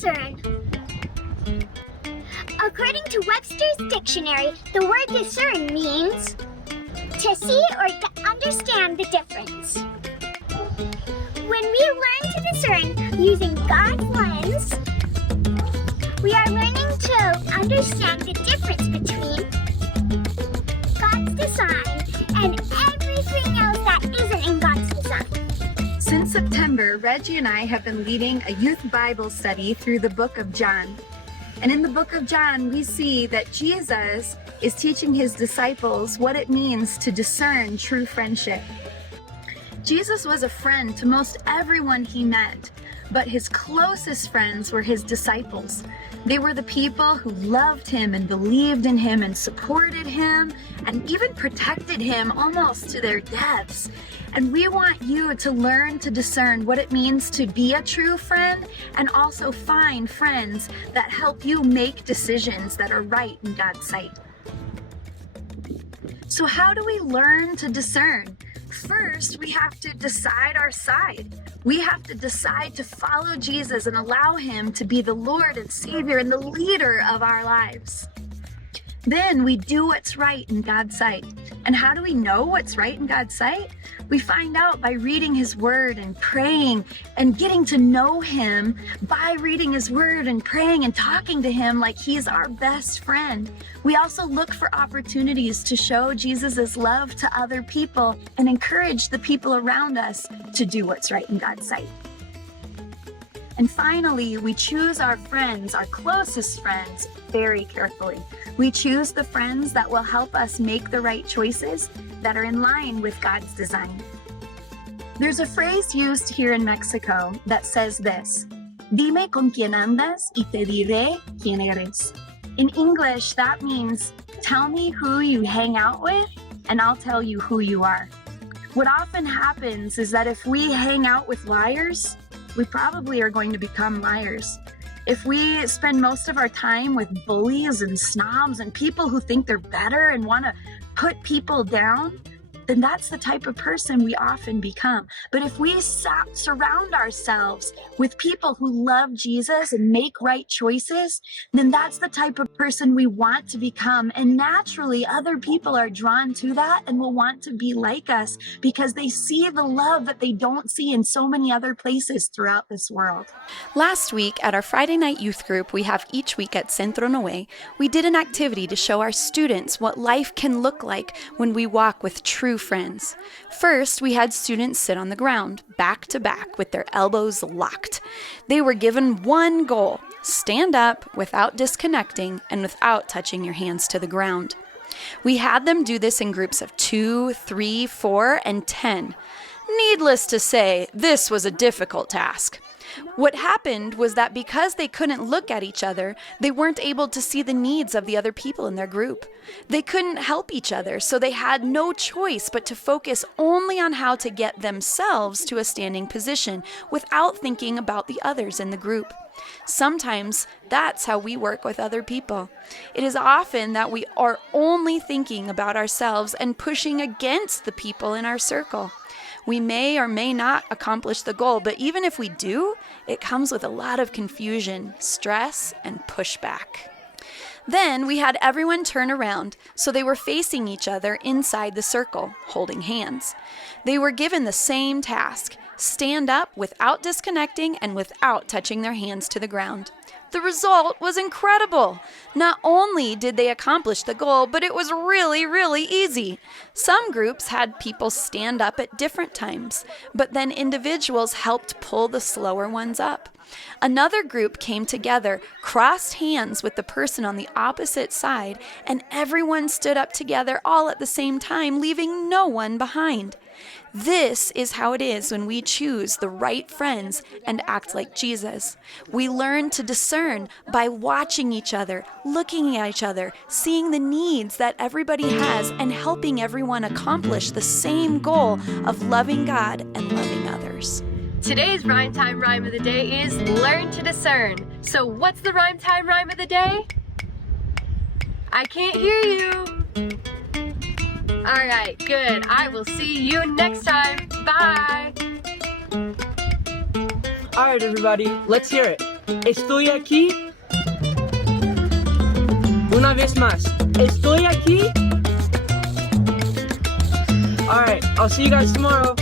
discern? According to Webster's dictionary, the word discern means to see or to understand the difference. When we learn to discern using God's lens, we are learning to understand the difference between God's design and everything else that isn't in God's design. Since September, Reggie and I have been leading a youth Bible study through the book of John. And in the book of John, we see that Jesus is teaching his disciples what it means to discern true friendship. Jesus was a friend to most everyone he met, but his closest friends were his disciples. They were the people who loved him and believed in him and supported him and even protected him almost to their deaths. And we want you to learn to discern what it means to be a true friend and also find friends that help you make decisions that are right in God's sight. So how do we learn to discern? First, we have to decide our side. We have to decide to follow Jesus and allow him to be the Lord and Savior and the leader of our lives. Then we do what's right in God's sight. And how do we know what's right in God's sight? We find out by reading his word and praying and getting to know him by reading his word and praying and talking to him like he's our best friend. We also look for opportunities to show Jesus' love to other people and encourage the people around us to do what's right in God's sight. And finally, we choose our friends, our closest friends, very carefully. We choose the friends that will help us make the right choices that are in line with God's design. There's a phrase used here in Mexico that says this: Dime con quién andas y te diré quién eres. In English, that means, tell me who you hang out with and I'll tell you who you are. What often happens is that if we hang out with liars, we probably are going to become liars. If we spend most of our time with bullies and snobs and people who think they're better and want to put people down, then that's the type of person we often become. But if we surround ourselves with people who love Jesus and make right choices, then that's the type of person we want to become. And naturally, other people are drawn to that and will want to be like us because they see the love that they don't see in so many other places throughout this world. Last week at our Friday night youth group we have each week at Centro Noé, we did an activity to show our students what life can look like when we walk with true friends. First, we had students sit on the ground, back to back, with their elbows locked. They were given one goal: stand up without disconnecting and without touching your hands to the ground. We had them do this in groups of 2, 3, 4, and 10. Needless to say, this was a difficult task. What happened was that because they couldn't look at each other, they weren't able to see the needs of the other people in their group. They couldn't help each other, so they had no choice but to focus only on how to get themselves to a standing position without thinking about the others in the group. Sometimes that's how we work with other people. It is often that we are only thinking about ourselves and pushing against the people in our circle. We may or may not accomplish the goal, but even if we do, it comes with a lot of confusion, stress, and pushback. Then we had everyone turn around, so they were facing each other inside the circle, holding hands. They were given the same task: stand up without disconnecting and without touching their hands to the ground. The result was incredible. Not only did they accomplish the goal, but it was really, really easy. Some groups had people stand up at different times, but then individuals helped pull the slower ones up. Another group came together, crossed hands with the person on the opposite side, and everyone stood up together all at the same time, leaving no one behind. This is how it is when we choose the right friends and act like Jesus. We learn to discern by watching each other, looking at each other, seeing the needs that everybody has, and helping everyone accomplish the same goal of loving God and loving others. Today's Rhyme Time Rhyme of the Day is Learn to Discern. So what's the Rhyme Time Rhyme of the Day? I can't hear you. Alright, good. I will see you next time. Bye! Alright everybody, let's hear it. Estoy aquí. Una vez más. Estoy aquí. Alright, I'll see you guys tomorrow.